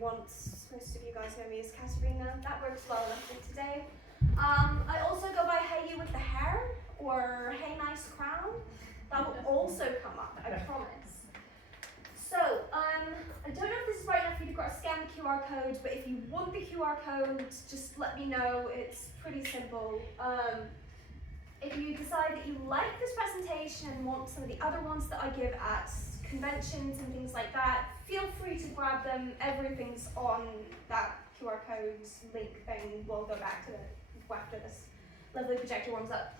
most of you guys know me as Katerina. That works well enough for today. I also go by Hey You with the Hair, or Hey Nice Crown. That will also come up, I promise. So, I don't know if this is right enough for you to scan the QR code, but if you want the QR code, just let me know. It's pretty simple. If you decide that you like this presentation and want some of the other ones that I give at conventions and things like that, feel free to grab them. Everything's on that QR code link thing. We'll go back to it after this lovely projector warms up.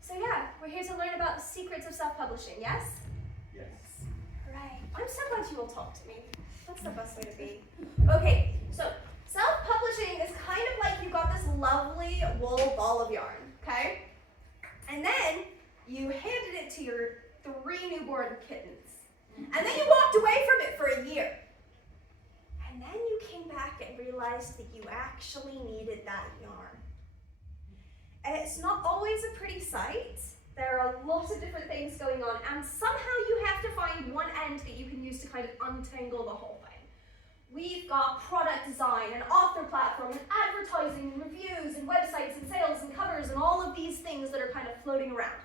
So yeah, we're here to learn about the secrets of self-publishing, yes? Yes. Right. I'm so glad you all talked to me. That's the best way to be. Okay, so self-publishing is kind of like you got this lovely wool ball of yarn, okay? And then you handed it to your 3 newborn kittens. And then you walked away from it for a year. And then you came back and realized that you actually needed that yarn. And it's not always a pretty sight. There are lots of different things going on, and somehow you have to find one end that you can use to kind of untangle the whole thing. We've got product design, and author platform, and advertising, and reviews, and websites, and sales, and covers, and all of these things that are kind of floating around.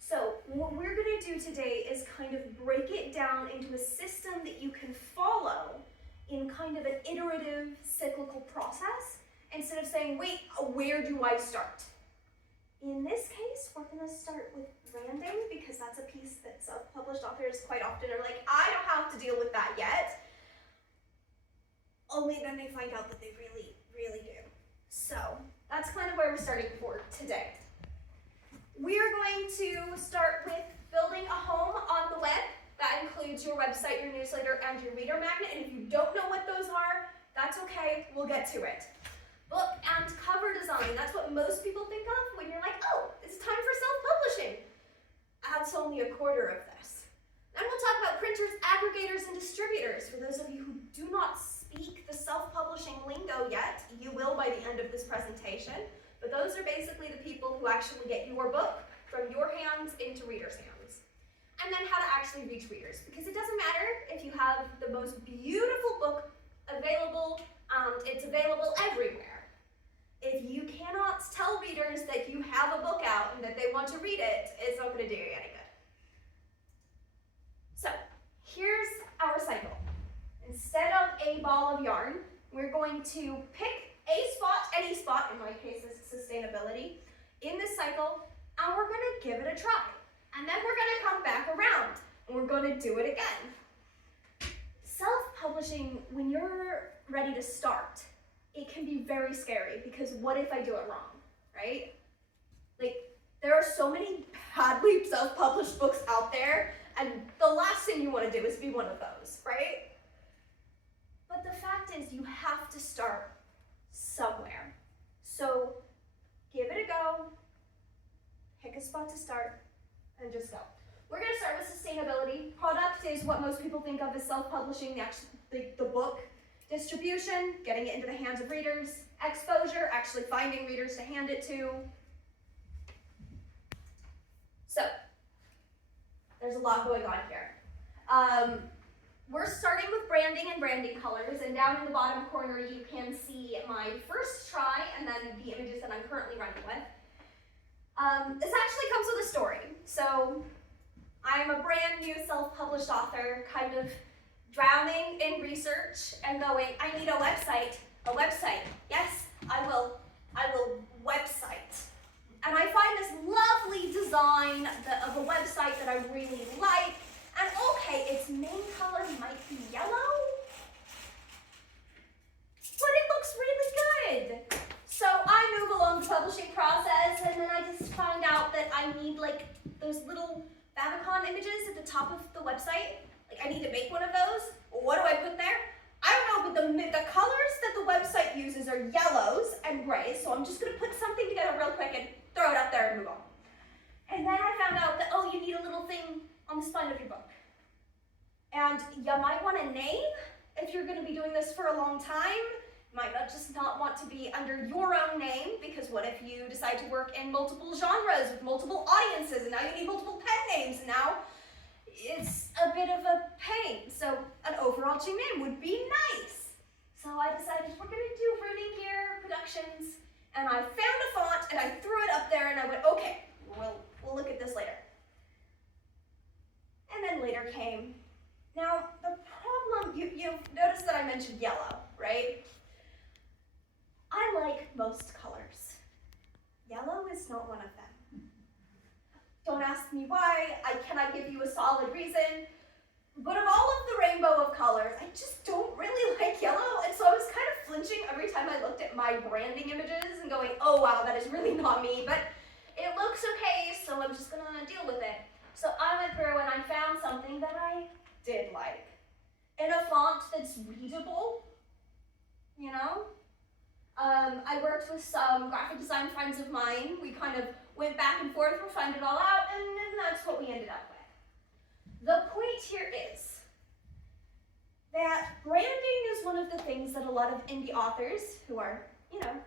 So what we're going to do today is kind of break it down into a system that you can follow in kind of an iterative, cyclical process, instead of saying, wait, where do I start? In this case, we're going to start with branding, because that's a piece that self-published authors quite often are like, I don't have to deal with that yet. Only then they find out that they really, really do. So that's kind of where we're starting for today. We're going to start with building a home on the web. That includes your website, your newsletter, and your reader magnet. And if you don't know what those are, that's okay, we'll get to it. Book and cover design, that's what most people think of when you're like, oh, it's time for self-publishing. That's only a quarter of this. Then we'll talk about printers, aggregators, and distributors. For those of you who do not speak the self-publishing lingo yet, you will by the end of this presentation. But those are basically the people who actually get your book from your hands into readers' hands. And then how to actually reach readers. Because it doesn't matter if you have the most beautiful book available, it's available everywhere. If you cannot tell readers that you have a book out and that they want to read it, it's not going to do you any good. So here's our cycle. Instead of a ball of yarn, we're going to pick a spot, any spot, in my case is sustainability, in this cycle, and we're going to give it a try. And then we're going to come back around, and we're going to do it again. Self-publishing, when you're ready to start, it can be very scary, because what if I do it wrong, right? Like, there are so many badly self-published books out there, and the last thing you want to do is be one of those, right? But the fact is, you have to start somewhere. So give it a go, pick a spot to start, and just go. We're going to start with sustainability. Product is what most people think of as self-publishing, the book. Distribution, getting it into the hands of readers. Exposure, actually finding readers to hand it to. So, there's a lot going on here. We're starting with branding and branding colors, and down in the bottom corner you can see my first try and then the images that I'm currently running with. This actually comes with a story. So, I'm a brand new self-published author, kind of drowning in research and going, I need a website, yes, I will website. And I find this lovely design of a website that I really like, and okay, its main color might be yellow, but it looks really good. So I move along the publishing process, and then I just find out that I need like those little favicon images at the top of the website. Like, I need to make one of those. What do I put there? I don't know, but the colors that the website uses are yellows and grays, so I'm just going to put something together real quick and throw it up there and move on. And then I found out that, oh, you need a little thing on the spine of your book. And you might want a name if you're going to be doing this for a long time. You might not want to be under your own name, because what if you decide to work in multiple genres with multiple audiences, and now you need multiple pen names, and now it's a bit of a pain, so an overarching name would be nice. So I decided we're gonna do Running Gear Productions, and I found a font and I threw it up there and I went, okay, we'll look at this later. And then later came, now the problem, you've noticed that I mentioned yellow, right? I like most colors. Yellow is not one of them. Don't ask me why, I cannot give you a solid reason, but of all of the rainbow of colors, I just don't really like yellow, and so I was kind of flinching every time I looked at my branding images and going, oh wow, that is really not me, but it looks okay, so I'm just gonna deal with it. So I went through and I found something that I did like, in a font that's readable, you know? I worked with some graphic design friends of mine. We kind of went back and forth, refined it all out, and that's what we ended up with. The point here is that branding is one of the things that a lot of indie authors who are, you know,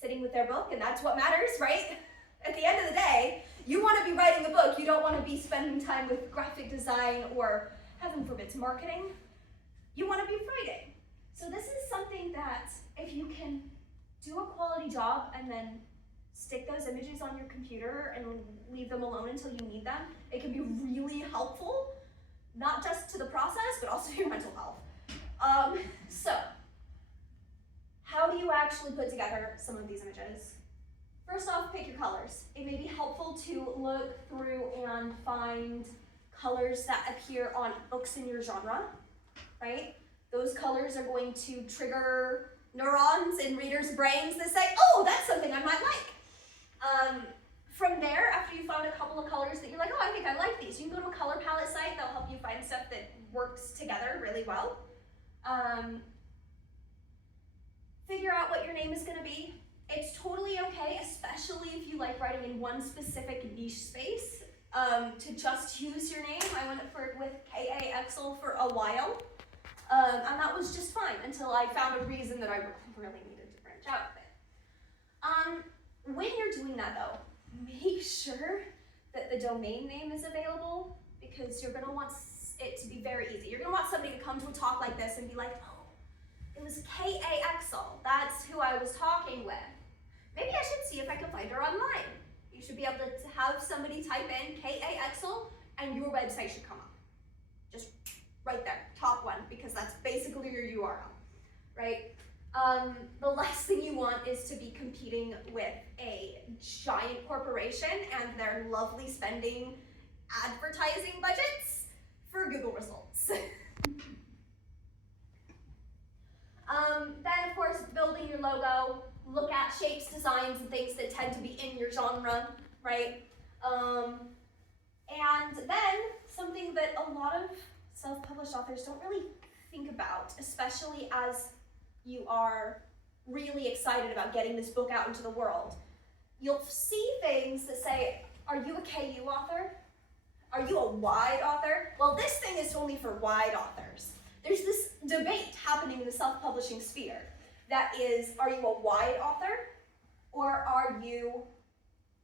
sitting with their book, and that's what matters, right? At the end of the day, you want to be writing a book. You don't want to be spending time with graphic design or, heaven forbid, marketing. You want to be writing. So this is something that if you can do a quality job and then stick those images on your computer and leave them alone until you need them, it can be really helpful, not just to the process, but also your mental health. So, how do you actually put together some of these images? First off, pick your colors. It may be helpful to look through and find colors that appear on books in your genre, right? Those colors are going to trigger neurons in readers' brains that say, oh, that's something I might like. From there, after you found a couple of colors that you're like, oh, I think I like these, you can go to a color palette site. They'll help you find stuff that works together really well. Figure out what your name is going to be. It's totally okay, especially if you like writing in one specific niche space, to just use your name. I went with K.A. Exel for a while. And that was just fine until I found a reason that I really needed to branch out a bit. When you're doing that though, make sure that the domain name is available, because you're gonna want it to be very easy. You're gonna want somebody to come to a talk like this and be like, oh, it was K.A. Exel, that's who I was talking with. Maybe I should see if I can find her online. You should be able to have somebody type in K.A. Exel and your website should come up. Just right there, top one, because that's basically your URL, right? The last thing you want is to be competing with a giant corporation and their lovely spending advertising budgets for Google results. Then of course, building your logo, look at shapes, designs, and things that tend to be in your genre, right? And then something that a lot of self-published authors don't really think about, especially as you are really excited about getting this book out into the world. You'll see things that say, are you a KU author? Are you a wide author? Well, this thing is only for wide authors. There's this debate happening in the self-publishing sphere that is, are you a wide author or are you,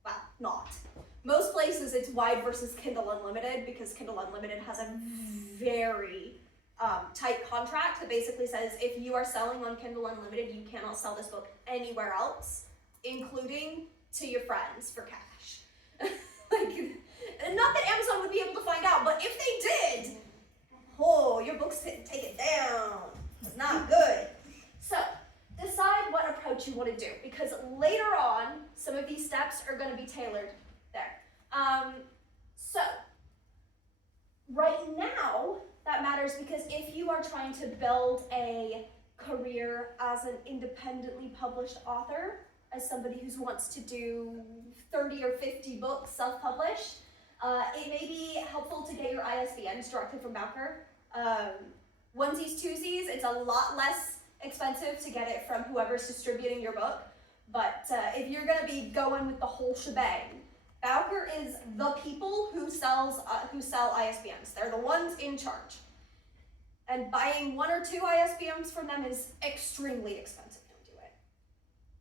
well, not. Most places it's wide versus Kindle Unlimited, because Kindle Unlimited has a very tight contract that basically says if you are selling on Kindle Unlimited, you cannot sell this book anywhere else, including to your friends for cash. Not that Amazon would be able to find out, but if they did, oh, your book's taken down. It's not good. So decide what approach you want to do, because later on, some of these steps are going to be tailored there. So right now, that matters because if you are trying to build a career as an independently published author, as somebody who wants to do 30 or 50 books self-published, it may be helpful to get your ISBNs directly from Bowker. Onesies, twosies, it's a lot less expensive to get it from whoever's distributing your book. But if you're going to be going with the whole shebang, Bowker is the people who sell ISBNs. They're the ones in charge. And buying 1 or 2 ISBNs from them is extremely expensive. Don't do it.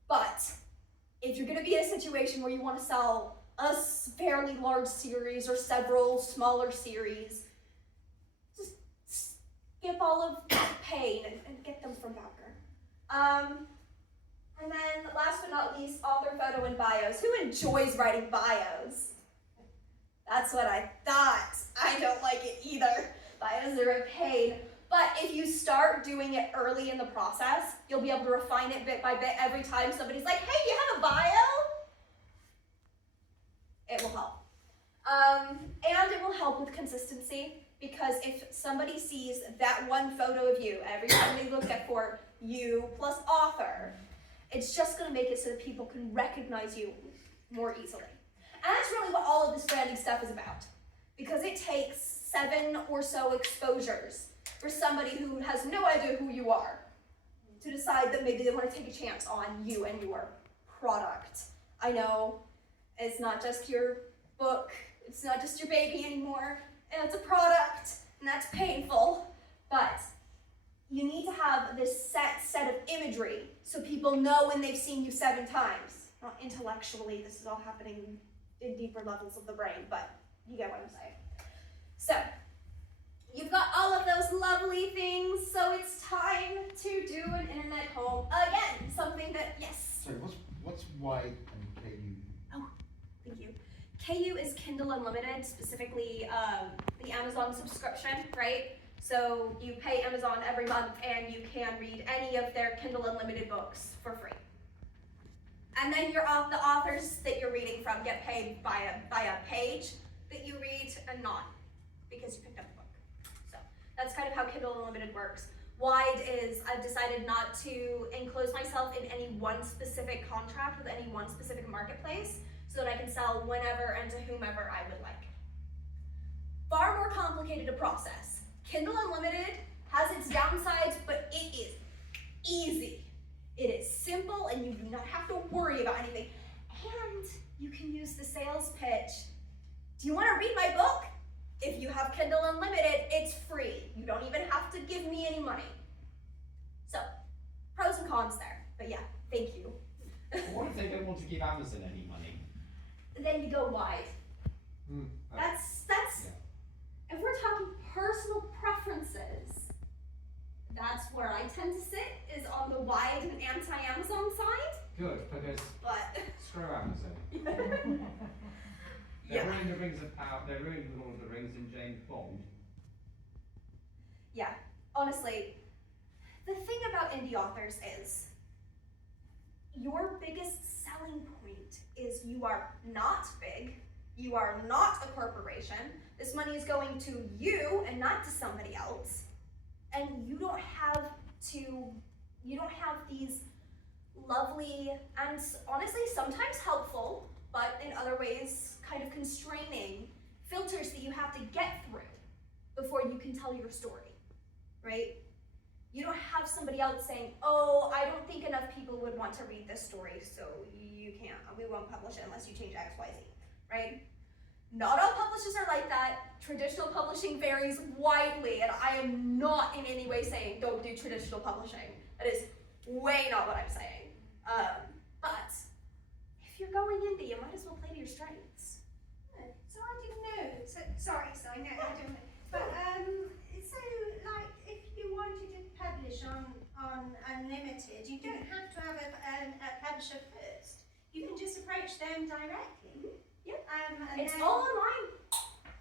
But if you're going to be in a situation where you want to sell a fairly large series or several smaller series, skip all of the pain and get them from Bowker. And then last but not least, author photo and bios. Who enjoys writing bios? That's what I thought. I don't like it either. Bios are a pain. But if you start doing it early in the process, you'll be able to refine it bit by bit every time somebody's like, hey, you have a bio? It will help. And it will help with consistency, because if somebody sees that one photo of you every time they look at for you plus author, it's just going to make it so that people can recognize you more easily. And that's really what all of this branding stuff is about, because it takes 7 or so exposures for somebody who has no idea who you are to decide that maybe they want to take a chance on you and your product. I know it's not just your book, it's not just your baby anymore, and it's a product, and that's painful, but you need to have this set of imagery so people know when they've seen you 7 times. Not intellectually, this is all happening in deeper levels of the brain, but you get what I'm saying. So, you've got all of those lovely things, so it's time to do an internet home again. Something that, yes? Sorry, what's Wide and KU? Oh, thank you. KU is Kindle Unlimited, specifically the Amazon subscription, right? So you pay Amazon every month and you can read any of their Kindle Unlimited books for free. And then the authors that you're reading from get paid by a page that you read and not because you picked up the book. So that's kind of how Kindle Unlimited works. Wide is I've decided not to enclose myself in any one specific contract with any one specific marketplace so that I can sell whenever and to whomever I would like. Far more complicated a process. Kindle Unlimited has its downsides, but it is easy. It is simple and you do not have to worry about anything. And you can use the sales pitch. Do you want to read my book? If you have Kindle Unlimited, it's free. You don't even have to give me any money. So, pros and cons there. But yeah, thank you. What if they don't want to give Amazon any money? Then you go wide. That's yeah. If we're talking personal preferences, that's where I tend to sit, is on the wide and anti-Amazon side. Good, because But screw Amazon. They're yeah. ruining the Rings of Power, they're ruining the Lord of the Rings and James Bond. Yeah, honestly, the thing about indie authors is your biggest selling point is you are not big, you are not a corporation, this money is going to you and not to somebody else, and you don't have these lovely and honestly sometimes helpful, but in other ways kind of constraining filters that you have to get through before you can tell your story, right? You don't have somebody else saying, oh, I don't think enough people would want to read this story, so we won't publish it unless you change X, Y, Z, right? Not all publishers are like that. Traditional publishing varies widely, and I am not in any way saying don't do traditional publishing. That is way not what I'm saying. But if you're going indie, you might as well play to your strengths. So I didn't know. So I know I don't know. But so like if you wanted to publish on Unlimited, you don't have to have a publisher first. You can just approach them directly. Yep. And It's then, all online.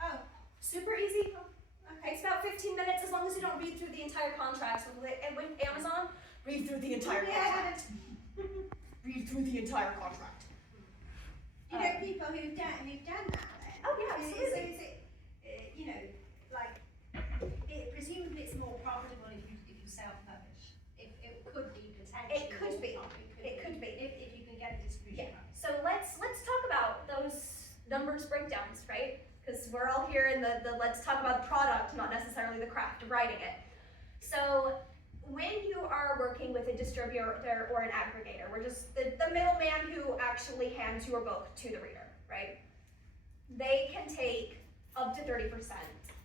Oh, Super easy. okay. Takes about 15 minutes as long as you don't read through the entire contract. And with Amazon, read through the entire contract. Read through the entire contract. You know people who've done that then. Oh, yeah, Is absolutely. it you know, like presumably it's more profitable if you self-publish. It could be potentially. It could be. It could be if you can get a distribution. Yeah. So let's talk about those numbers breakdowns, right? Because we're all here in the let's talk about the product, not necessarily the craft of writing it. So when you are working with a distributor or an aggregator, we're just the middleman who actually hands your book to the reader, right? They can take up to 30%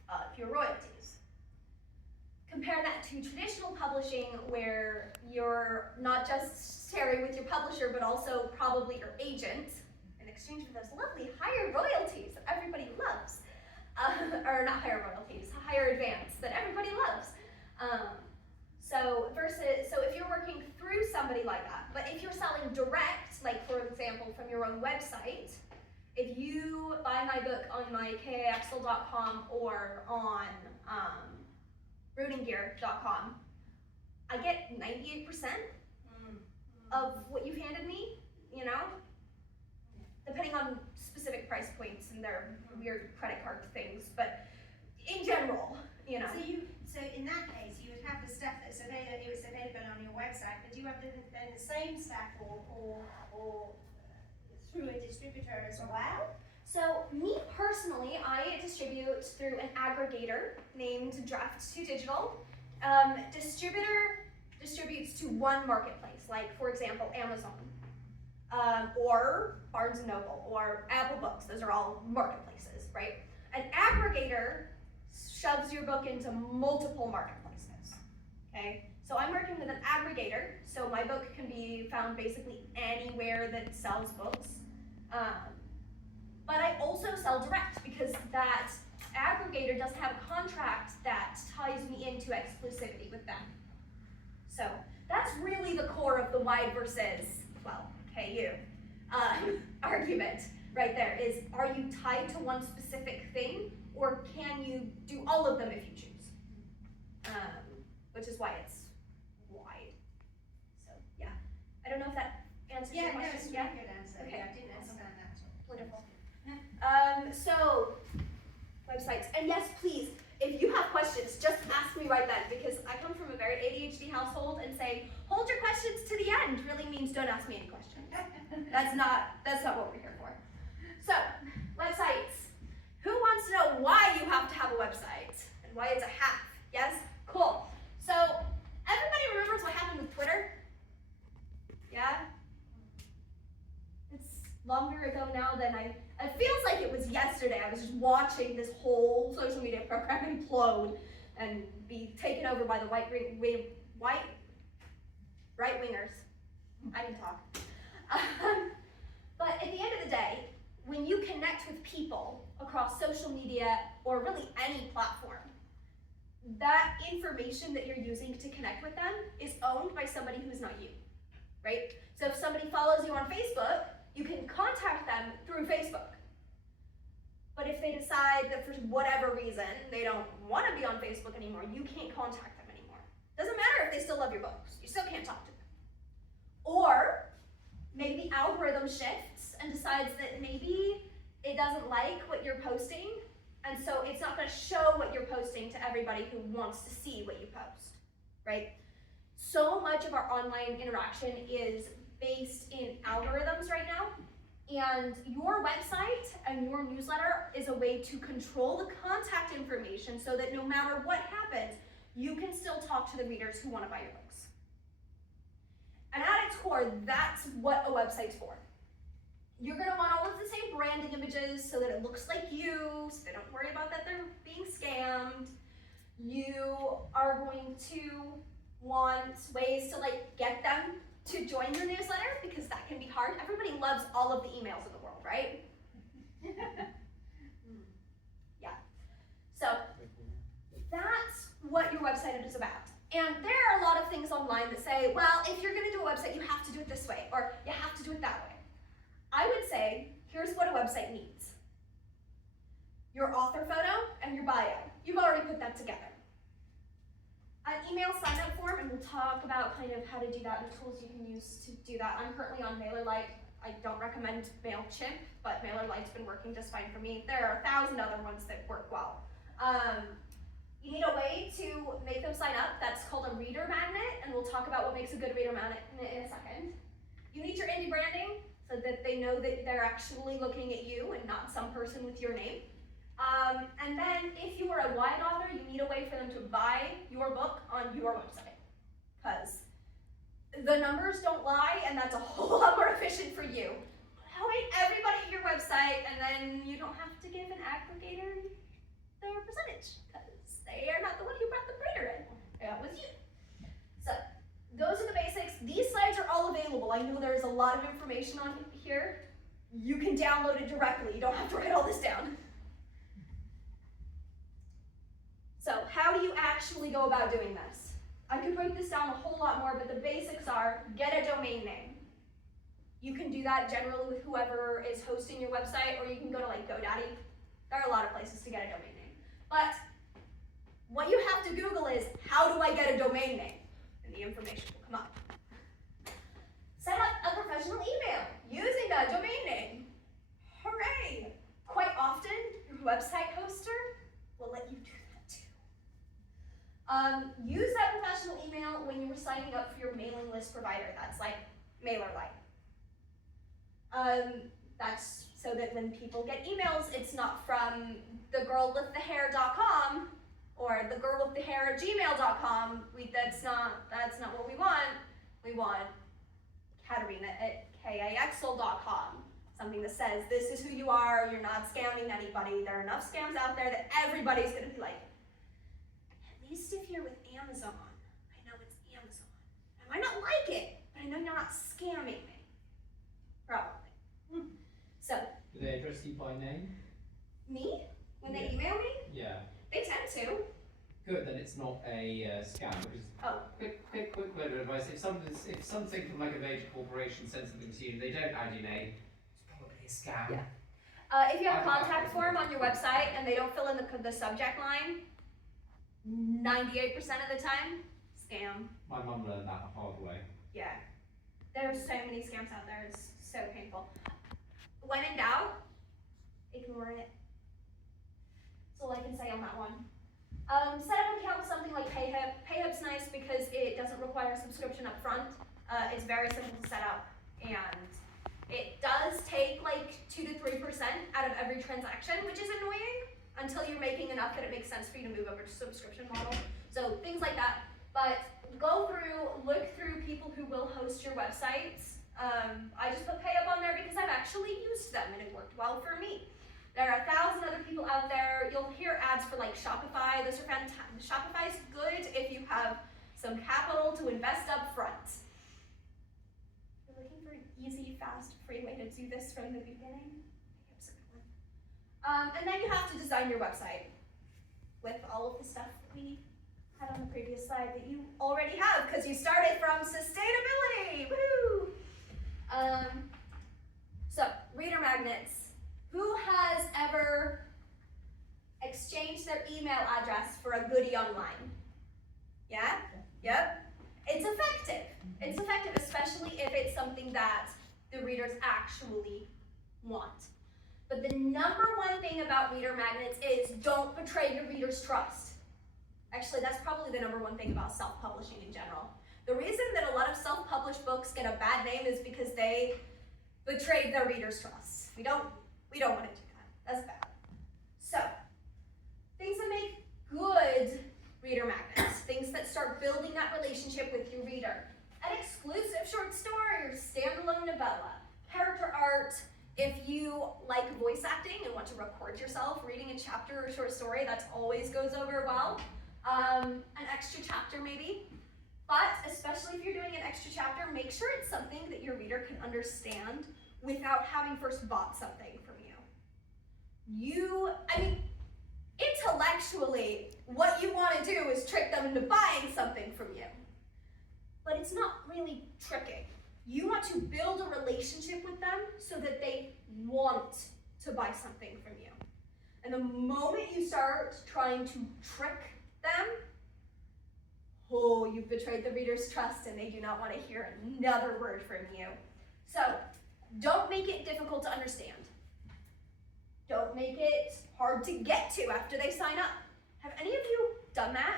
of your royalties. Compare that to traditional publishing where you're not just sharing with your publisher, but also probably your agent in exchange for those lovely higher royalties that everybody loves. Or not higher royalties, higher advance that everybody loves. So if you're working through somebody like that, but if you're selling direct, like for example from your own website, if you buy my book on my kaxel.com or on rootinggear.com, I get 98% of what you've handed me, you know, depending on specific price points and their weird credit card things, but in general, you know. So in that case, you would have the stuff that's available, it was available on your website, but do you have then the same stuff or through a distributor as well? So me personally, I distribute through an aggregator named Draft2 Digital. Distributor distributes to one marketplace, like for example, Amazon, or Barnes & Noble, or Apple Books. Those are all marketplaces, right? An aggregator shoves your book into multiple marketplaces, okay? So I'm working with an aggregator, so my book can be found basically anywhere that sells books. But I also sell direct because that aggregator doesn't have a contract that ties me into exclusivity with them. So that's really the core of the wide versus, well, KU argument right there is, are you tied to one specific thing, or can you do all of them if you choose? Which is why it's wide. So yeah, I don't know if that answers your question. It's a very good answer. Okay. I didn't understand that at all. Wonderful. So, websites. And yes, please, if you have questions, just ask me right then, because I come from a very ADHD household, and saying, hold your questions to the end really means don't ask me any questions. That's not what we're here for. So, websites. Who wants to know why you have to have a website and why it's a hack? Yes? Cool. So, everybody remembers what happened with Twitter? Yeah? It's longer ago now than it feels like it was yesterday. I was just watching this whole social media program implode and be taken over by the right-wingers. I can talk. But at the end of the day, when you connect with people across social media or really any platform, that information that you're using to connect with them is owned by somebody who's not you, right? So if somebody follows you on Facebook, you can contact them through Facebook. But if they decide that for whatever reason they don't want to be on Facebook anymore, you can't contact them anymore. Doesn't matter if they still love your books, you still can't talk to them. Or maybe the algorithm shifts and decides that maybe it doesn't like what you're posting, and so it's not going to show what you're posting to everybody who wants to see what you post, right? So much of our online interaction is based in algorithms right now, and your website and your newsletter is a way to control the contact information so that no matter what happens, you can still talk to the readers who want to buy your books. And at its core, that's what a website's for. You're going to want all of the same branding images so that it looks like you, so they don't worry about that they're being scammed. You are going to want ways to get them to join your newsletter, because that can be hard. Everybody loves all of the emails in the world, right? Yeah. So that's what your website is about. And there are a lot of things online that say, well, if you're going to do a website, you have to do it this way, or you have to do it that way. I would say, here's what a website needs. Your author photo and your bio. You've already put that together. An email sign-up form, and we'll talk about kind of how to do that and the tools you can use to do that. I'm currently on MailerLite. I don't recommend MailChimp, but MailerLite's been working just fine for me. There are 1,000 other ones that work well. You need a way to make them sign up. That's called a reader magnet, and we'll talk about what makes a good reader magnet in a second. You need your indie branding so that they know that they're actually looking at you and not some person with your name. And then if you are a wide author, you need a way for them to buy your book on your website, because the numbers don't lie, and that's a whole lot more efficient for you. Point everybody to your website, and then you don't have to give an aggregator their percentage, because they are not the one who brought the reader in. That was you. So those are the basics. These slides are all available. I know there's a lot of information on here. You can download it directly. You don't have to write all this down. So how do you actually go about doing this? I could break this down a whole lot more, but the basics are get a domain name. You can do that generally with whoever is hosting your website, or you can go to like GoDaddy. There are a lot of places to get a domain name. But what you have to Google is, how do I get a domain name? And the information will come up. Set up a professional email using that domain name. Hooray! Quite often, your website hoster will let you do that too. Use that professional email when you're signing up for your mailing list provider. That's like MailerLite. That's so that when people get emails, it's not from thegirlwiththehair.com or thegirlwiththehair@gmail.com. That's not what we want. We want Katerina at kaxl.com. Something that says, this is who you are, you're not scamming anybody. There are enough scams out there that everybody's gonna be like, at least if you're with Amazon, I know it's Amazon. I might not like it, but I know you're not scamming me. Probably. So. Do they address you by name? Me? When they Yeah. email me? Yeah. They tend to. Good, then it's not a scam. Because quick word of advice: if something from like a major corporation sends something to you and they don't add your name, it's probably a scam. Yeah. If you have a contact form on your website and they don't fill in the subject line, 98% of the time, scam. My mum learned that the hard way. Yeah. There are so many scams out there. It's so painful. When in doubt, ignore it. That's all I can say on that one. Set up an account with something like PayHip. PayHip's nice because it doesn't require a subscription up front. It's very simple to set up, and it does take like 2 to 3% out of every transaction, which is annoying until you're making enough that it makes sense for you to move over to subscription model. So things like that. But look through people who will host your websites. I just put PayUp on there because I've actually used them and it worked well for me. There are 1,000 other people out there. You'll hear ads for like Shopify. Those are fantastic. Shopify's good if you have some capital to invest up front. If you're looking for an easy, fast, free way to do this from the beginning, PayUp's a good one. And then you have to design your website with all of the stuff that we had on the previous slide that you already have because you started from sustainability. Woo! So, reader magnets. Who has ever exchanged their email address for a goodie online? Yeah? Yep. It's effective. It's effective, especially if it's something that the readers actually want. But the number one thing about reader magnets is don't betray your readers' trust. Actually, that's probably the number one thing about self-publishing in general. The reason that a lot of self-published books get a bad name is because they betrayed their readers' trust. We don't want to do that. That's bad. So, things that make good reader magnets, things that start building that relationship with your reader. An exclusive short story or standalone novella, character art. If you like voice acting and want to record yourself reading a chapter or short story, that always goes over well. An extra chapter maybe. But especially if you're doing an extra chapter, make sure it's something that your reader can understand without having first bought something from you. Intellectually, what you want to do is trick them into buying something from you. But it's not really tricking. You want to build a relationship with them so that they want to buy something from you. And the moment you start trying to trick them, you've betrayed the reader's trust and they do not want to hear another word from you. So, don't make it difficult to understand. Don't make it hard to get to after they sign up. Have any of you done that?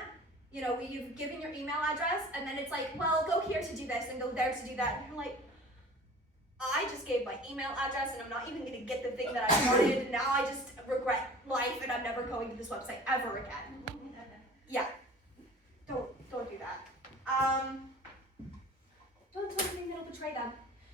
You know, you've given your email address and then it's like, well, go here to do this and go there to do that. And you're like, I just gave my email address and I'm not even going to get the thing that I wanted. Now I just regret life and I'm never going to this website ever again. Yeah, don't do that. Don't do anything that'll betray them.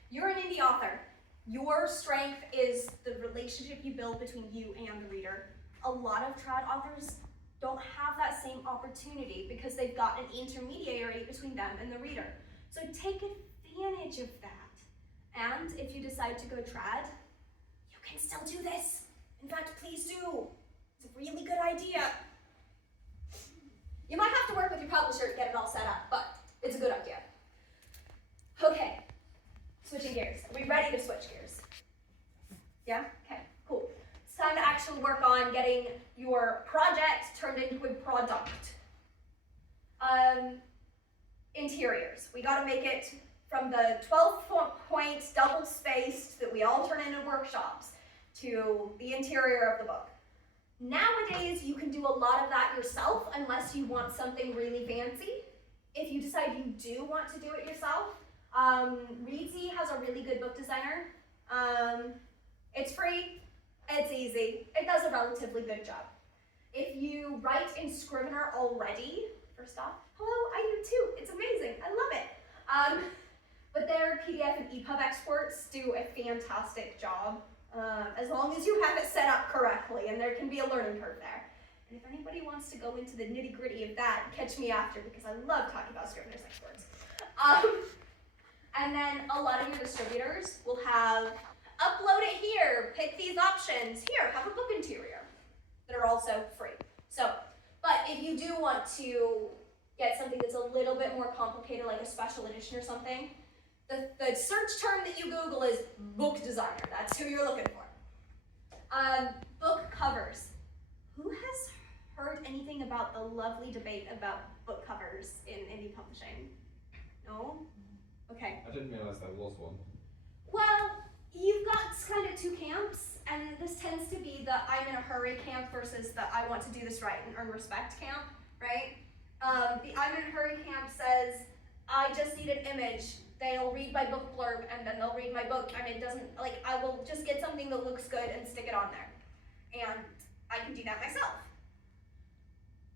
You're an indie author. Your strength is the relationship you build between you and the reader. A lot of trad authors don't have that same opportunity because they've got an intermediary between them and the reader. So take advantage of that. And if you decide to go trad, you can still do this. In fact, please do. It's a really good idea. actually work on getting your project turned into a product. Interiors. We gotta make it from the 12-point double-spaced that we all turn into workshops to the interior of the book. Nowadays, you can do a lot of that yourself unless you want something really fancy. If you decide you do want to do it yourself, Reedsy has a really good book designer. It's free, it's easy, it does a relatively good job. If you write in Scrivener already, first off, hello, I do too, it's amazing, I love it. But their PDF and EPUB exports do a fantastic job, as long as you have it set up correctly, and there can be a learning curve there. And if anybody wants to go into the nitty-gritty of that, catch me after, because I love talking about Scrivener's exports. And then a lot of your distributors will have, upload it here, pick these options, here, have a book interior, that are also free. So, but if you do want to get something that's a little bit more complicated, like a special edition or something, the search term that you Google is book designer. That's who you're looking for. Book covers. Who has heard anything about the lovely debate about book covers in indie publishing? No? Okay. I didn't realise there was one. Well, you've got kind of two camps, and this tends to be the I'm in a hurry camp versus the I want to do this right and earn respect camp, right? The I'm in a hurry camp says, I just need an image. They'll read my book blurb and then they'll read my book, and it doesn't, like, I will just get something that looks good and stick it on there. And I can do that myself.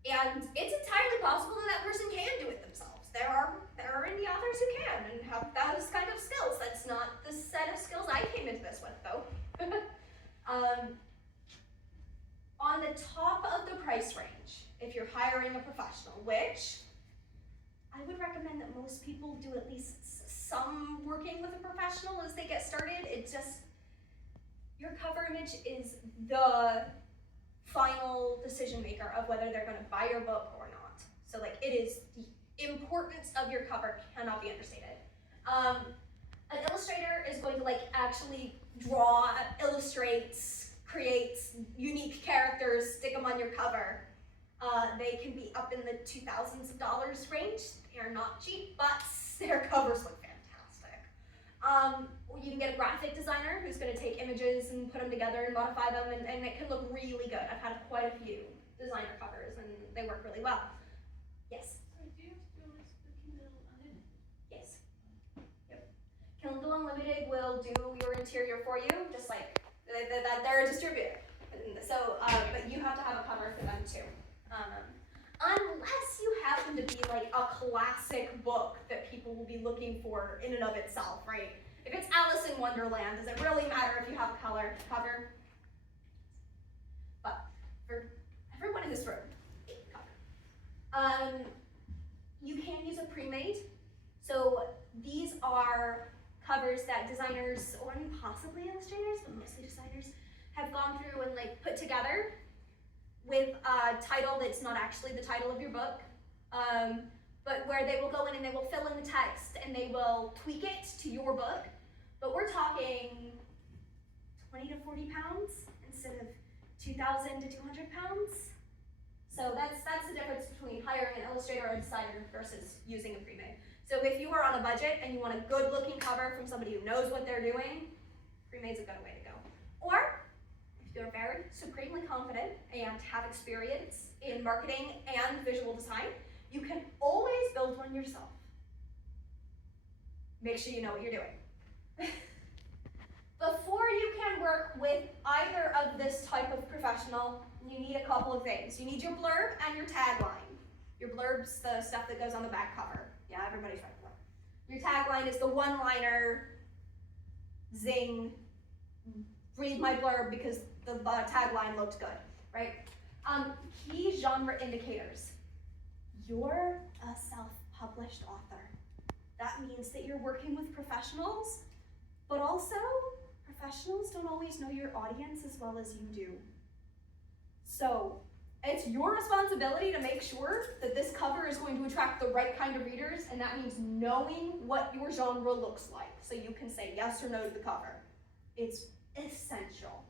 And it's entirely possible that that person can do it themselves. There are indie authors who can and have those kind of skills. That's not the set of skills I came into this with, though. On the top of the price range, if you're hiring a professional, which I would recommend that most people do at least some working with a professional as they get started. It just, your cover image is the final decision maker of whether they're going to buy your book or not. So like, it is, the importance of your cover cannot be understated. An illustrator is going to like actually draw, illustrates, creates unique characters, stick them on your cover. They can be up in the $2,000s of dollars range. They are not cheap, but their covers look fantastic. You can get a graphic designer who's going to take images and put them together and modify them, and it can look really good. I've had quite a few designer covers, and they work really well. Yes? So do you have to do this with Kindle Unlimited? Yes. Yep. Kindle Unlimited will do your interior for you, just like they're a distributor. So, but you have to have a cover for them too. Unless you happen to be like a classic book that people will be looking for in and of itself, right? If it's Alice in Wonderland, does it really matter if you have a cover? But for everyone in this room, cover. You can use a pre-made. So these are covers that designers, or possibly illustrators, but mostly designers, have gone through and like put together with a title that's not actually the title of your book, but where they will go in and they will fill in the text and they will tweak it to your book. But we're talking 20 to 40 pounds instead of 2,000 to 200 pounds. So that's the difference between hiring an illustrator or a designer versus using a pre-made. So if you are on a budget and you want a good looking cover from somebody who knows what they're doing, pre-made's a good way to go. Or if you're very supremely confident and have experience in marketing and visual design, you can always build one yourself. Make sure you know what you're doing. Before you can work with either of this type of professional, you need a couple of things. You need your blurb and your tagline. Your blurb's the stuff that goes on the back cover. Yeah, everybody's right. Your tagline is the one-liner, zing, read my blurb because the tagline looked good, right? Key genre indicators. You're a self-published author. That means that you're working with professionals, but also professionals don't always know your audience as well as you do. So it's your responsibility to make sure that this cover is going to attract the right kind of readers, and that means knowing what your genre looks like so you can say yes or no to the cover. It's essential.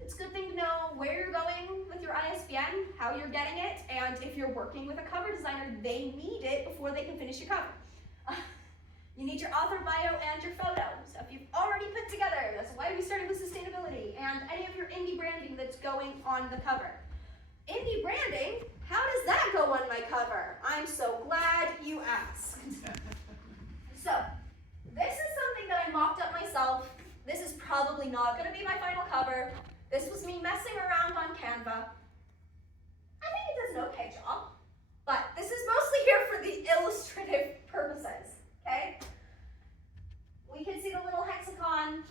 It's a good thing to know where you're going with your ISBN, how you're getting it, and if you're working with a cover designer, they need it before they can finish your cover. You need your author bio and your photo. So if you've already put together, that's why we started with sustainability, and any of your indie branding that's going on the cover. Indie branding, how does that go on my cover? I'm so glad you asked. So, this is something that I mocked up myself. This is probably not going to be my final cover. This was me messing around on Canva. I think it does an okay job, but this is mostly here for the illustrative purposes, okay? We can see the little hexagon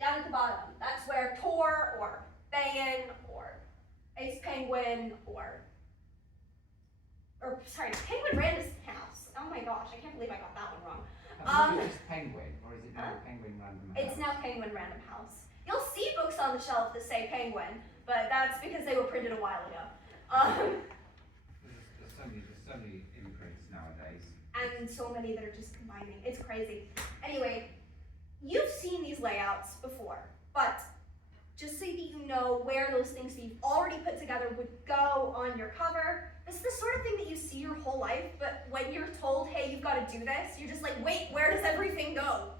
down at the bottom. That's where Tor or Bayan or Ace Penguin or Penguin Random House. Oh my gosh, I can't believe I got that one wrong. Is it just Penguin, or is it now Penguin Random House? It's now Penguin Random House. You'll see books on the shelf that say Penguin, but that's because they were printed a while ago. There's so many imprints nowadays. And so many that are just combining. It's crazy. Anyway, you've seen these layouts before, but just so that you know where those things that you've already put together would go on your cover. This is the sort of thing that you see your whole life, but when you're told, hey, you've got to do this, you're just like, wait, where does everything go?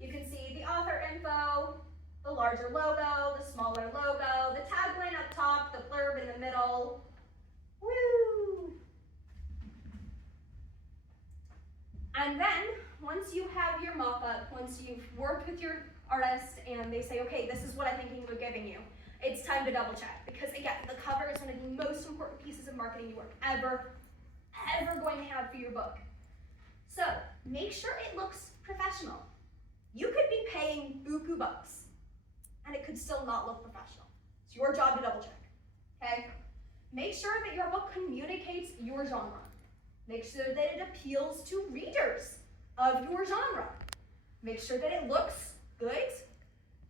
You can see the author info, the larger logo, the smaller logo, the tagline up top, the blurb in the middle. Woo! And then, once you have your mock-up, once you've worked with your artist and they say, okay, this is what I'm thinking we're giving you, it's time to double check. Because again, the cover is one of the most important pieces of marketing you are ever going to have for your book. So, make sure it looks professional. You could be paying buku bucks and it could still not look professional. It's your job to double check, okay? Make sure that your book communicates your genre. Make sure that it appeals to readers of your genre. Make sure that it looks good.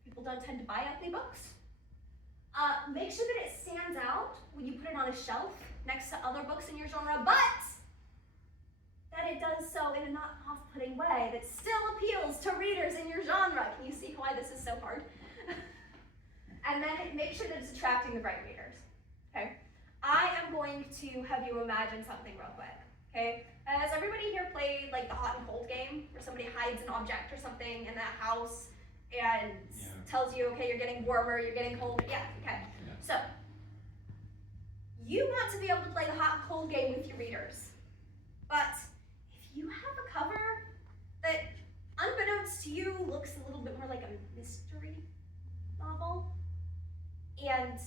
People don't tend to buy ugly books. Make sure that it stands out when you put it on a shelf next to other books in your genre, but that it does so in a not off-putting way that still appeals to readers in your genre. Can you see why this is so hard? And then make sure that it's attracting the right readers, okay? I am going to have you imagine something real quick, okay? Has everybody here played like the hot and cold game where somebody hides an object or something in that house and tells you, okay, you're getting warmer, you're getting colder? Yeah, okay. Yeah. So, you want to be able to play the hot and cold game with your readers. But if you have a cover that, unbeknownst to you, looks a little bit more like a mystery novel, and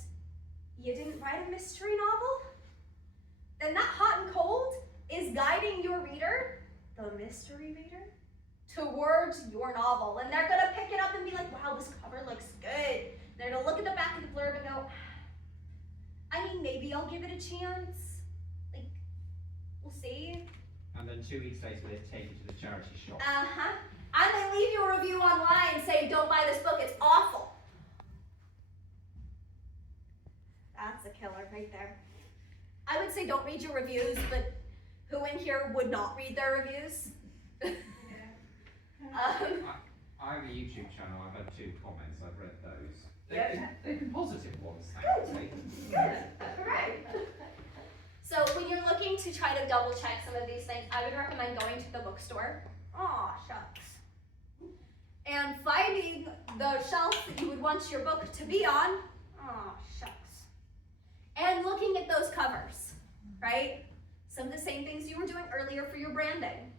you didn't write a mystery novel, then that hot and cold is guiding your reader, the mystery reader, towards your novel. And they're gonna pick it up and be like, wow, this cover looks good. They're gonna look at the back of the blurb and go, I mean, maybe I'll give it a chance. Like, we'll see. And then 2 weeks later, they take it to the charity shop. And they leave you a review online saying, don't buy this book, it's awful. That's a killer right there. I would say don't read your reviews, but who in here would not read their reviews? I have a YouTube channel, I've had 2 comments, I've read those. They've been positive ones, thankfully. Good, hooray. So when you're looking to try to double check some of these things, I would recommend going to the bookstore. Aw, shucks. And finding the shelf that you would want your book to be on. Aw, shucks. And looking at those covers, right? Some of the same things you were doing earlier for your branding.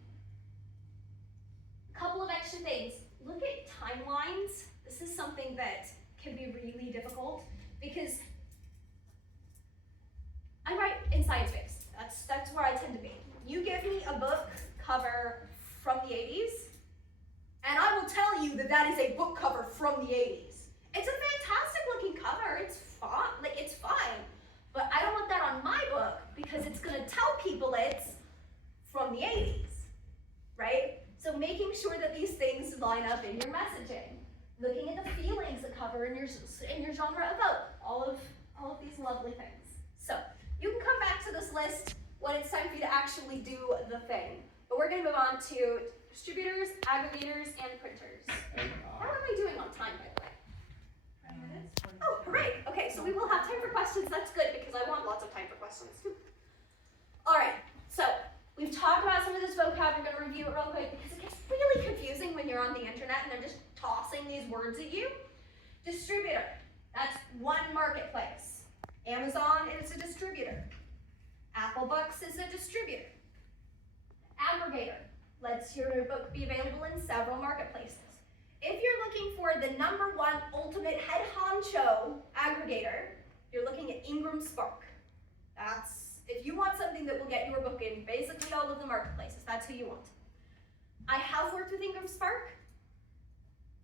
A couple of extra things. Look at timelines. This is something that can be really difficult because I write in science-based. That's where I tend to be. You give me a book cover from the 80s, and I will tell you that that is a book cover from the 80s. It's a fantastic looking cover. It's fine. It's fine. But I don't want that on my book because it's going to tell people it's from the 80s, right? So making sure that these things line up in your messaging, looking at the feelings that cover in your genre evoke, all of these lovely things. So you can come back to this list when it's time for you to actually do the thing. But we're going to move on to distributors, aggregators, and printers. How am I doing on time, by the way? 10 minutes. Oh, hooray! Okay, so we will have time for questions. That's good because I want lots of time for questions. All right, so we've talked about some of this vocab. We're going to review it real quick because it gets really confusing when you're on the internet and they're just tossing these words at you. Distributor, that's one marketplace. Amazon is a distributor. Apple Books is a distributor. Aggregator lets your book be available in several marketplaces. If you're looking for the #1 ultimate head honcho aggregator, you're looking at Ingram Spark. That's, if you want something that will get your book in basically all of the marketplaces, that's who you want. I have worked with Ingram Spark.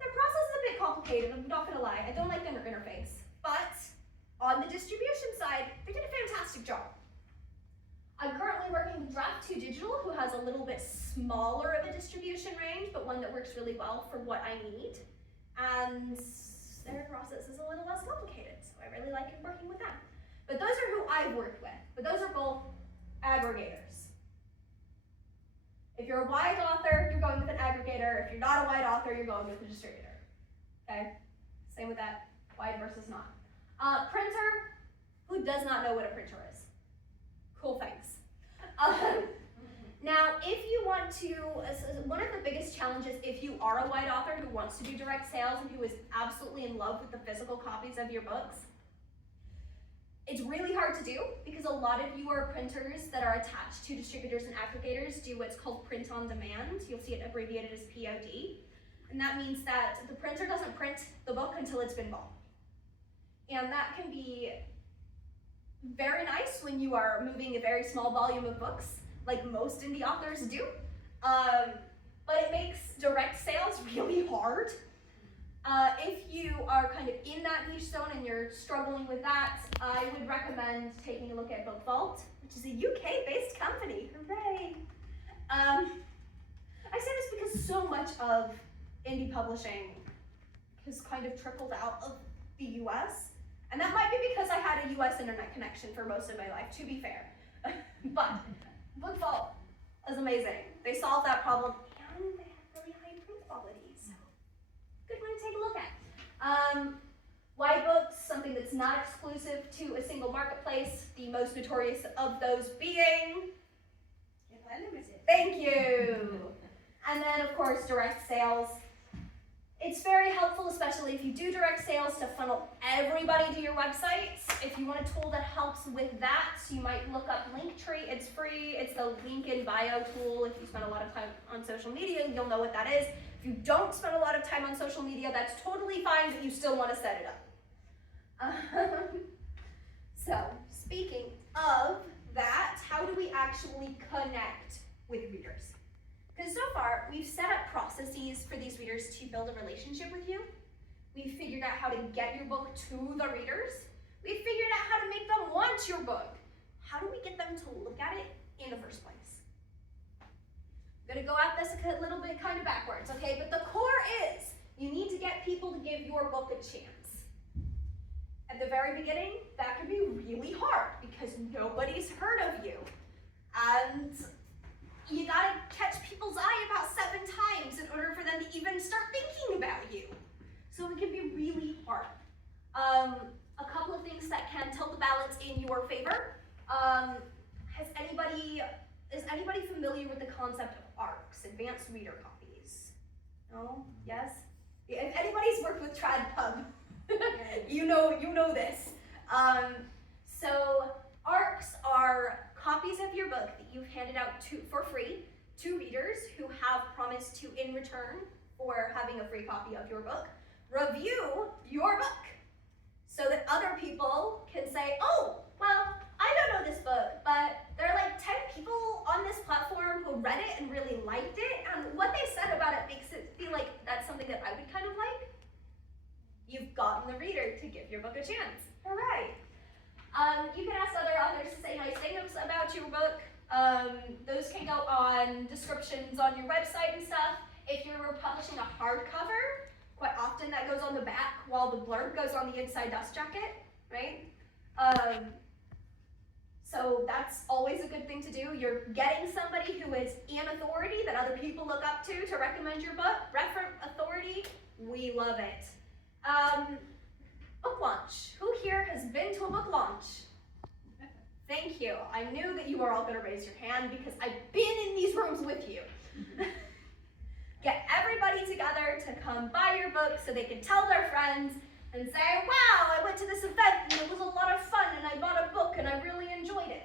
Their process is a bit complicated, I'm not gonna lie. I don't like their interface. But on the distribution side, they did a fantastic job. I'm currently working with Draft 2 Digital, who has a little bit smaller of a distribution range, but one that works really well for what I need. And their process is a little less complicated, so I really like working with them. But those are who I've worked with. But those are both aggregators. If you're a wide author, you're going with an aggregator. If you're not a wide author, you're going with a distributor. Okay? Same with that, wide versus not. Printer, who does not know what a printer is? Cool, thanks. Now, if you want to, one of the biggest challenges if you are a wide author who wants to do direct sales and who is absolutely in love with the physical copies of your books, it's really hard to do because a lot of you are printers that are attached to distributors and aggregators do what's called print on demand. You'll see it abbreviated as POD. And that means that the printer doesn't print the book until it's been bought. And that can be very nice when you are moving a very small volume of books, like most indie authors do. But it makes direct sales really hard. If you are kind of in that niche zone and you're struggling with that, I would recommend taking a look at Book Vault, which is a UK-based company. Hooray! I say this because so much of indie publishing has kind of trickled out of the US. And that might be because I had a US internet connection for most of my life, to be fair. But Book Vault is amazing. They solved that problem and they have really high print quality, so good one to take a look at. Wide books, something that's not exclusive to a single marketplace, the most notorious of those being Unlimited. Thank you. And then, of course, direct sales. It's very helpful, especially if you do direct sales, to funnel everybody to your websites. If you want a tool that helps with that, you might look up Linktree. It's free. It's the link in bio tool. If you spend a lot of time on social media, you'll know what that is. If you don't spend a lot of time on social media, that's totally fine, but you still want to set it up. So, speaking of that, how do we actually connect with readers? Because so far, we've set up processes for these readers to build a relationship with you. We've figured out how to get your book to the readers. We've figured out how to make them want your book. How do we get them to look at it in the first place? I'm gonna go at this a little bit kind of backwards, okay? But the core is, you need to get people to give your book a chance. At the very beginning, that can be really hard because nobody's heard of you. And you gotta catch people's eye about 7 times in order for them to even start thinking about you. So it can be really hard. A couple of things that can tilt the balance in your favor. Is anybody familiar with the concept of ARCs, advanced reader copies? No? Yes? Yeah, if anybody's worked with TradPub, you know this. So ARCs are copies of your book that you've handed out for free to readers who have promised to, in return for having a free copy of your book, review your book so that other people can say, oh, well, I don't know this book, but there are like 10 people on this platform who read it and really liked it, and what they said about it makes it feel like that's something that I would kind of like. You've gotten the reader to give your book a chance. Hooray! You can ask other authors to say nice things about your book. Those can go on descriptions on your website and stuff. If you're publishing a hardcover, quite often that goes on the back while the blurb goes on the inside dust jacket, right? So that's always a good thing to do. You're getting somebody who is an authority that other people look up to recommend your book. Referent authority, we love it. Book launch. Who here has been to a book launch? Thank you. I knew that you were all going to raise your hand because I've been in these rooms with you. Get everybody together to come buy your book so they can tell their friends and say, wow, I went to this event and it was a lot of fun and I bought a book and I really enjoyed it.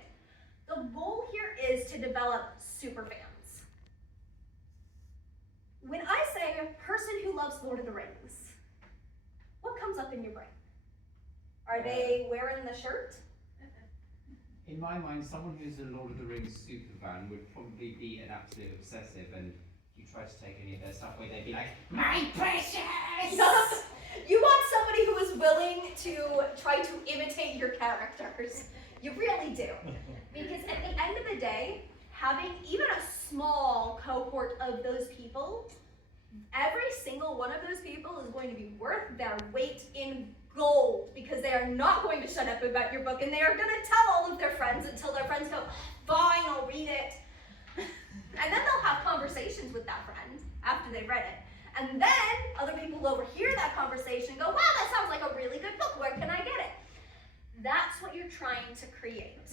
The goal here is to develop super fans. When I say a person who loves Lord of the Rings, what comes up in your brain? Are they wearing the shirt? In my mind, someone who's a Lord of the Rings super fan would probably be an absolute obsessive, and if you try to take any of their stuff away, they'd be like, my precious! You want somebody who is willing to try to imitate your characters. You really do. Because at the end of the day, having even a small cohort of those people, every single one of those people is going to be worth their weight in gold, because they are not going to shut up about your book, and they are going to tell all of their friends until their friends go, fine, I'll read it. And then they'll have conversations with that friend after they've read it. And then other people will overhear that conversation and go, wow, that sounds like a really good book. Where can I get it? That's what you're trying to create.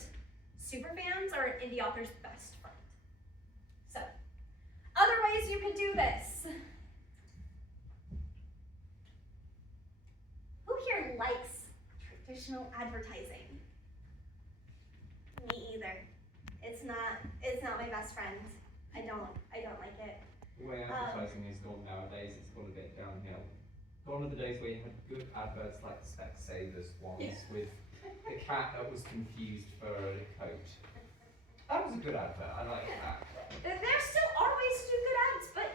Superfans are an indie author's best friend. So, other ways you could do this. Who here likes traditional advertising? Me either. It's not my best friend. I don't like it. The way advertising is gone nowadays, it's gone a bit downhill. Gone are the days where you had good adverts like the Specsavers ones with the cat that was confused for a coat. That was a good advert, I like that. There still are ways to do good ads, but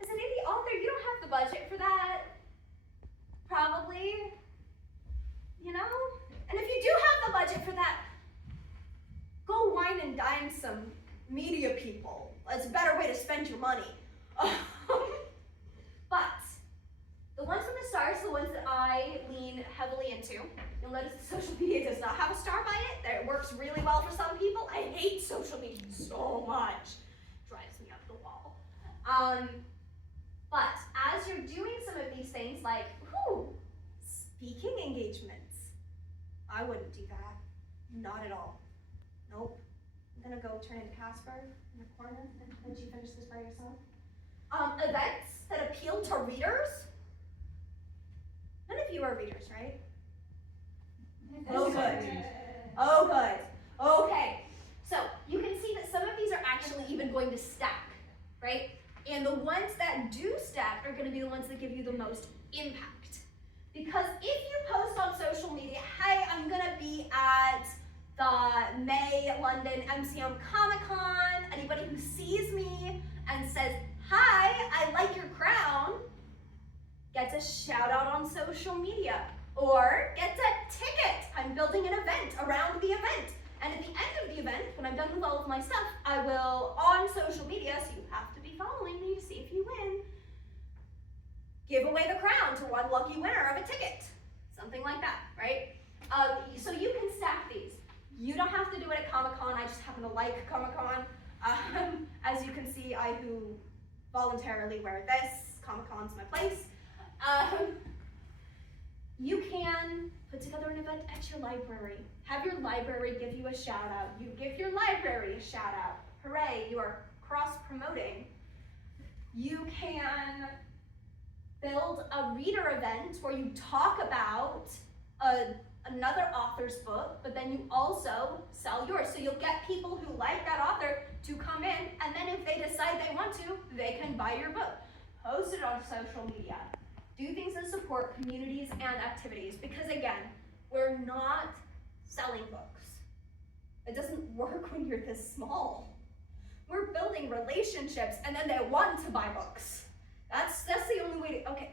as an indie author, you don't have the budget for that. Probably. You know? And if you do have the budget for that, go wine and dine some media people. It's a better way to spend your money. But the ones from the stars, the ones that I lean heavily into, you'll notice that social media does not have a star by it. That it works really well for some people. I hate social media so much. Drives me up the wall. But as you're doing some of these things like, speaking engagements, I wouldn't do that. Not at all. Nope. I'm gonna go turn into Casper in the corner and let you finish this by yourself. Events that appeal to readers. None of you are readers, right? Oh, good. Oh, good. Okay. So you can see that some of these are actually even going to stack, right? And the ones that do stack are going to be the ones that give you the most impact. Because if you post on social media, hey, I'm going to be at the May London MCM Comic-Con, anybody who sees me and says, hi, I like your crown, gets a shout out on social media, or gets a ticket. I'm building an event around the event. And at the end of the event, when I'm done with all of my stuff, I will, on social media, so you have to be following me to see if you win, give away the crown to one lucky winner of a ticket. Something like that, right? So you can stack these. You don't have to do it at Comic-Con. I just happen to like Comic-Con. As you can see, I who voluntarily wear this, Comic-Con's my place. You can put together an event at your library. Have your library give you a shout out. You give your library a shout out. Hooray, you are cross-promoting. You can build a reader event where you talk about another author's book, but then you also sell yours. So you'll get people who like that author to come in, and then if they decide they want to, they can buy your book. Post it on social media. Do things that support communities and activities, because again, we're not selling books. It doesn't work when you're this small. We're building relationships, and then they want to buy books. That's the only way to, okay.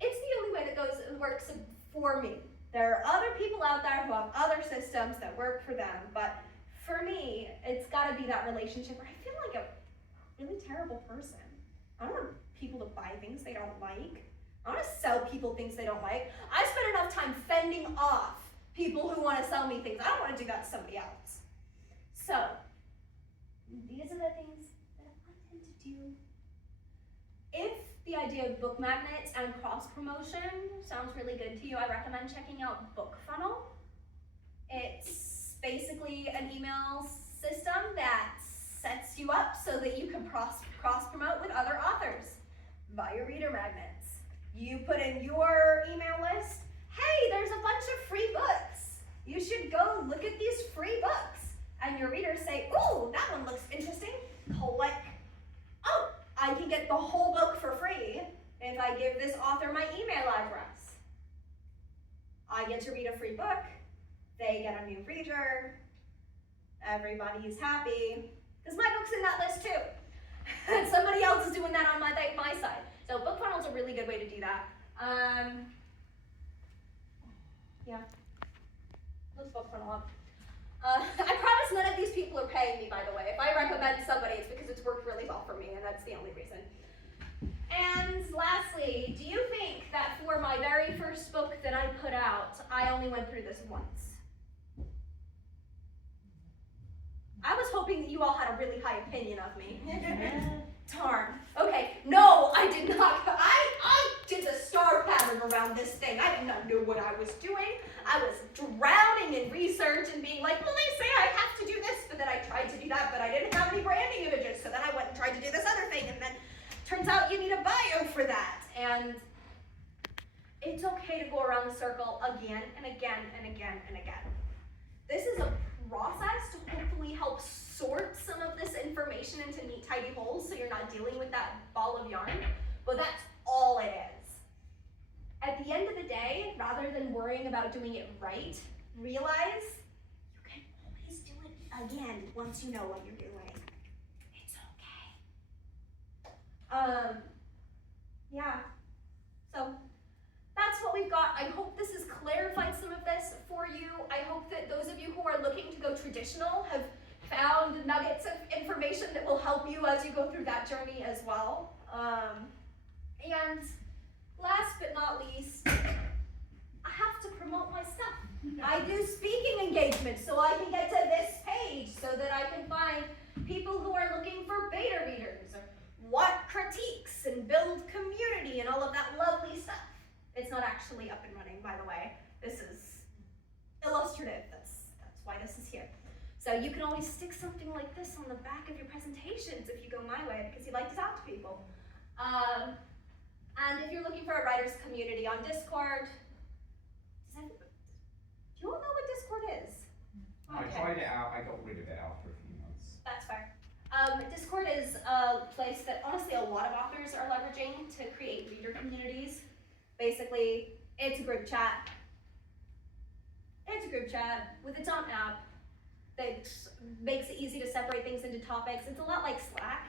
It's the only way that works for me. There are other people out there who have other systems that work for them, but for me, it's gotta be that relationship where I feel like a really terrible person. I don't want people to buy things they don't like. I want to sell people things they don't like. I spend enough time fending off people who want to sell me things. I don't want to do that to somebody else. So, these are the things that I tend to do. If the idea of book magnets and cross-promotion sounds really good to you, I recommend checking out BookFunnel. It's basically an email system that sets you up so that you can cross-promote with other authors via reader magnets. You put in your email list, hey, there's a bunch of free books. You should go look at these free books. And your readers say, ooh, that one looks interesting. Click. Oh, I can get the whole book for free if I give this author my email address. I get to read a free book. They get a new reader. Everybody's happy. Because my book's in that list too. And somebody else is doing that on my side. So BookFunnel is a really good way to do that. Yeah. Let's BookFunnel up. I promise none of these people are paying me, by the way. If I recommend somebody, it's because it's worked really well for me, and that's the only reason. And lastly, do you think that for my very first book that I put out, I only went through this once? I was hoping that you all had a really high opinion of me. Darn. Okay, no, I did not. I did the star pattern around this thing. I did not know what I was doing. I was drowning in research and being like, well, they say I have to do this, but then I tried to do that, but I didn't have any branding images, so then I went and tried to do this other thing, and then turns out you need a bio for that. And it's okay to go around the circle again and again and again and again. This is a process to hopefully help sort some of this information into neat, tidy holes so you're not dealing with that ball of yarn, but that's all it is. At the end of the day, rather than worrying about doing it right, realize you can always do it again once you know what you're doing. It's okay. Yeah, so that's what we've got. I hope this has clarified some of this for you. I hope that those of you who are looking to go traditional have found nuggets of information that will help you as you go through that journey as well. And last but not least, I have to promote my stuff. I do speaking engagements so I can get to this page so that I can find people who are looking for beta readers or what critiques and build community and all of that lovely stuff. It's not actually up and running, by the way. This is illustrative. That's why this is here. So you can always stick something like this on the back of your presentations if you go my way, because you like to talk to people. And if you're looking for a writers community on Discord, do you all know what Discord is? I tried it out, I got rid of it after a few months. That's fair. Discord is a place that honestly a lot of authors are leveraging to create reader communities. Basically, it's a group chat. It's a group chat with its own app that makes it easy to separate things into topics. It's a lot like Slack.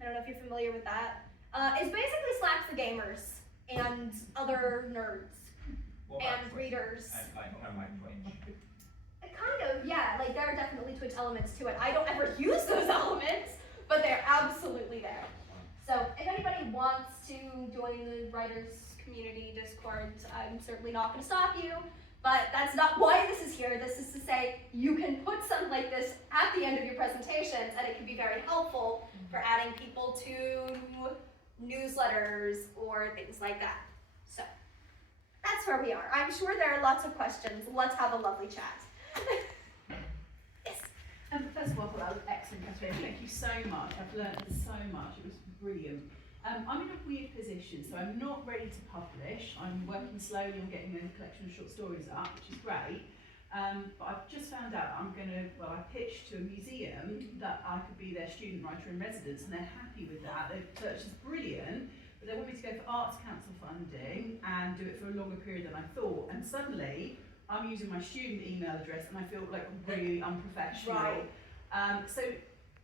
I don't know if you're familiar with that. It's basically Slack for gamers and other nerds and readers. Like Twitch. Kind of, yeah. Like there are definitely Twitch elements to it. I don't ever use those elements, but they're absolutely there. So if anybody wants to join the writers community Discord, I'm certainly not going to stop you. But that's not why this is here. This is to say you can put something like this at the end of your presentations, and it can be very helpful for adding people to newsletters or things like that. So that's where we are. I'm sure there are lots of questions. Let's have a lovely chat. Yes. First of all, I thought that was excellent, Catherine. Thank you so much. I've learned so much. It was brilliant. I'm in a weird position, so I'm not ready to publish. I'm working slowly on getting a collection of short stories up, which is great. But I've just found out I pitched to a museum that I could be their student writer in residence, and they're happy with that. They've searched is brilliant, but they want me to go for Arts Council funding and do it for a longer period than I thought. And suddenly, I'm using my student email address, and I feel like really unprofessional. Right. So,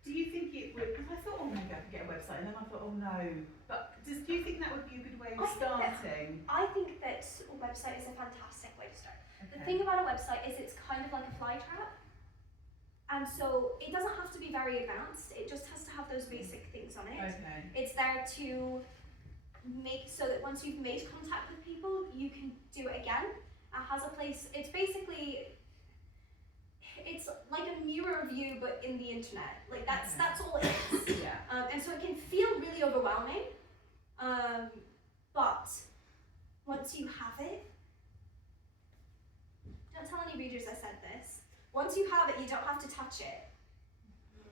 do you think it would? Because I thought, oh, maybe I could get a website, and then I thought, oh no. But do you think that would be a good way of starting? I think that a website is a fantastic way to start. Okay. The thing about a website is it's kind of like a flytrap. And so it doesn't have to be very advanced. It just has to have those basic things on it. Okay. It's there to make so that once you've made contact with people, you can do it again. has a place. It's basically, it's like a mirror view, but in the internet. Like that's all it is. Yeah. And so it can feel really overwhelming. But once you have it, don't tell any readers I said this. Once you have it, you don't have to touch it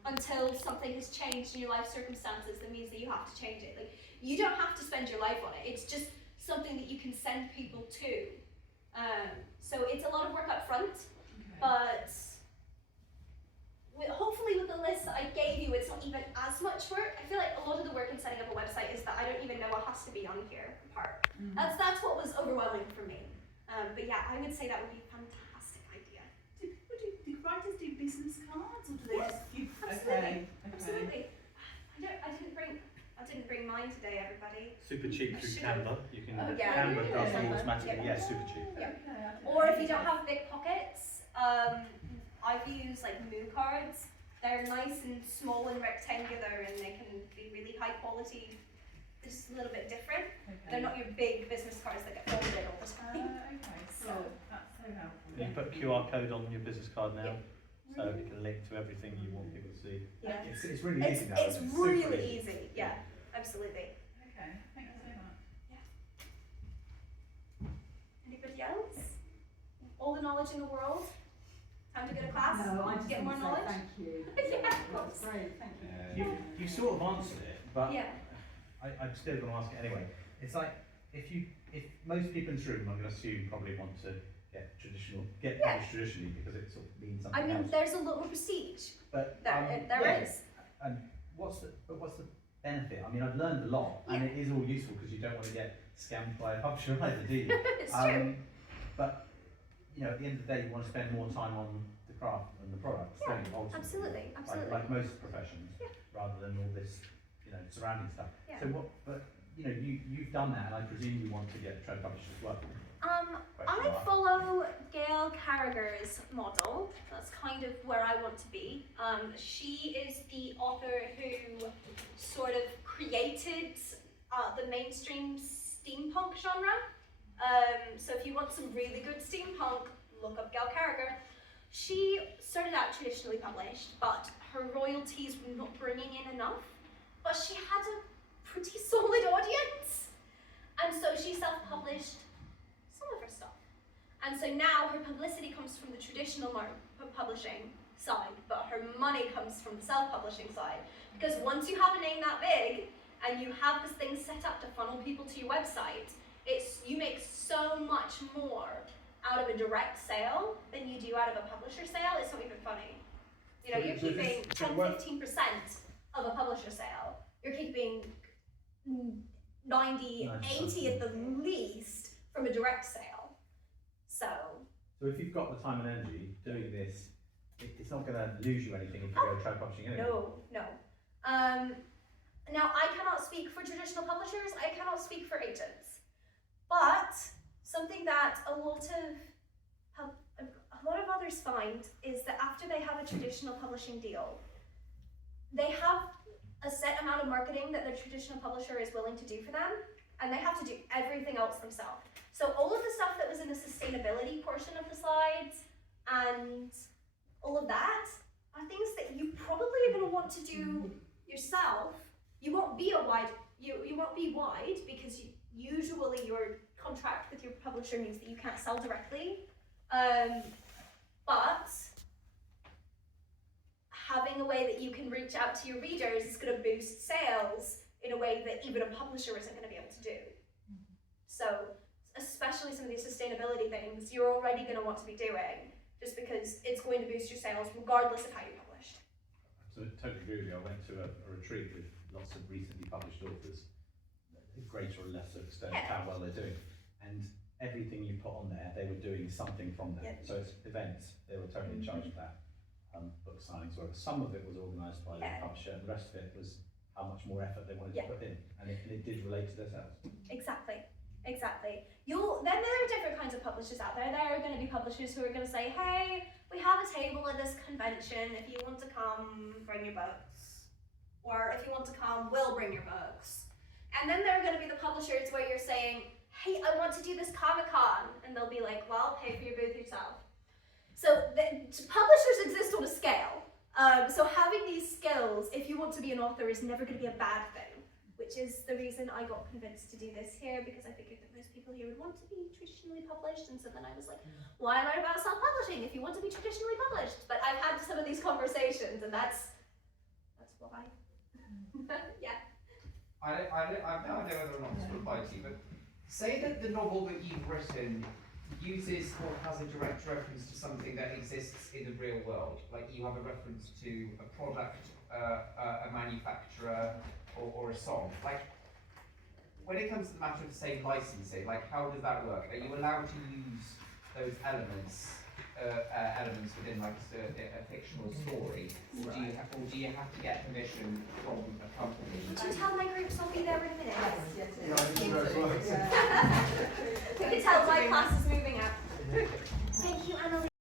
until something has changed in your life circumstances that means that you have to change it. Like, you don't have to spend your life on it. It's just something that you can send people to. So it's a lot of work up front, but hopefully with the list that I gave you, it's not even as much work. I feel like a lot of the work in setting up a website is that I don't even know what has to be on here part. That's what was overwhelming for me. But yeah, I would say that would be a fantastic idea. Do writers do business cards, or do they Yes, just give? absolutely. Okay. Absolutely. I didn't bring mine today, everybody. Super cheap I through should- Canva. You can Oh, yeah. Canva does Yeah. them automatically. Yeah. Yeah, super cheap. Yeah. Okay, I don't Or know. if you don't have big pockets, I've used like Moo cards. They're nice and small and rectangular, and they can be really high quality. They're just a little bit different. Okay. They're not your big business cards that get folded all the time. Okay, cool. That's so helpful. You put QR code on your business card now, Yeah. so it can link to everything you want people to see. Yeah. It's really It's, easy now. it's super really easy. Yeah, absolutely. Okay, thank you so much. Anybody else? All the knowledge in the world? Time to go to class? No, I to just get more want to say knowledge? thank you. Yeah, of That's course. great, thank you. You sort of answered it, but Yeah. I'm still going to ask it anyway. It's like if most people in this room, I'm going to assume, probably want to get Yeah. published traditionally because it sort of means something I mean, else. there's a lot more prestige. But There yeah. is. And what's the benefit? I mean, I've learned a lot, and it is all useful because you don't want to get scammed by a publisher either, do you? It's true. But you know, at the end of the day, you want to spend more time on the craft and the products, Yeah, don't you? Ultimately, absolutely, absolutely. Like most professions, Yeah. rather than all this, surrounding stuff. Yeah. So what? But you've done that, and I presume you want to get trade published as well. I follow Gail Carragher's model. That's kind of where I want to be. She is the author who sort of created the mainstream steampunk genre. So if you want some really good steampunk, look up Gail Carragher. She started out traditionally published, but her royalties were not bringing in enough. But she had a pretty solid audience. And so she self-published some of her stuff. And so now her publicity comes from the traditional publishing side, but her money comes from the self-publishing side. Because once you have a name that big, and you have this thing set up to funnel people to your website, you make so much more out of a direct sale than you do out of a publisher sale. It's not even funny. So You're so keeping this- so 10-15% of a publisher sale. You're keeping 90, 80 at the least from a direct sale. So if you've got the time and energy doing this, it's not going to lose you anything if you go trade publishing anyway. no. Now I cannot speak for traditional publishers. I cannot speak for agents. But something that a lot of others find is that after they have a traditional publishing deal, they have a set amount of marketing that their traditional publisher is willing to do for them, and they have to do everything else themselves. So all of the stuff that was in the sustainability portion of the slides and all of that are things that you probably are going to want to do yourself. You won't be you won't be wide because usually your contract with your publisher means that you can't sell directly. But having a way that you can reach out to your readers is going to boost sales in a way that even a publisher isn't going to be able to do. So, especially some of these sustainability things, you're already going to want to be doing just because it's going to boost your sales regardless of how you publish. So I totally agree with you. I went to a retreat with lots of recently published authors, greater or lesser extent how well they're doing. And everything you put on there, they were doing something from that. Yeah. So it's events, they were totally in charge of that. Book signings, whereas some of it was organised by the publisher, and the rest of it was how much more effort they wanted to put in. And it did relate to their sales. Exactly. Then there are different kinds of publishers out there. There are going to be publishers who are going to say, hey, we have a table at this convention. If you want to come, bring your books. Or if you want to come, we'll bring your books. And then there are going to be the publishers where you're saying, hey, I want to do this Comic-Con, and they'll be like, well, pay for your booth yourself. So publishers exist on a scale. So having these skills, if you want to be an author, is never going to be a bad thing, which is the reason I got convinced to do this here, because I figured that most people here would want to be traditionally published, and so then I was like, why am I about self-publishing if you want to be traditionally published? But I've had some of these conversations, and that's why. Yeah. I now know whether or not this will apply to you, but say that the novel that you've written uses or has a direct reference to something that exists in the real world. Like you have a reference to a product, a manufacturer, or a song. Like, when it comes to the matter of, say, licensing, like how does that work? Are you allowed to use those elements within like a fictional story, or do you have to get permission from a company? Did you tell my groups I'll be there in a minute? Yes.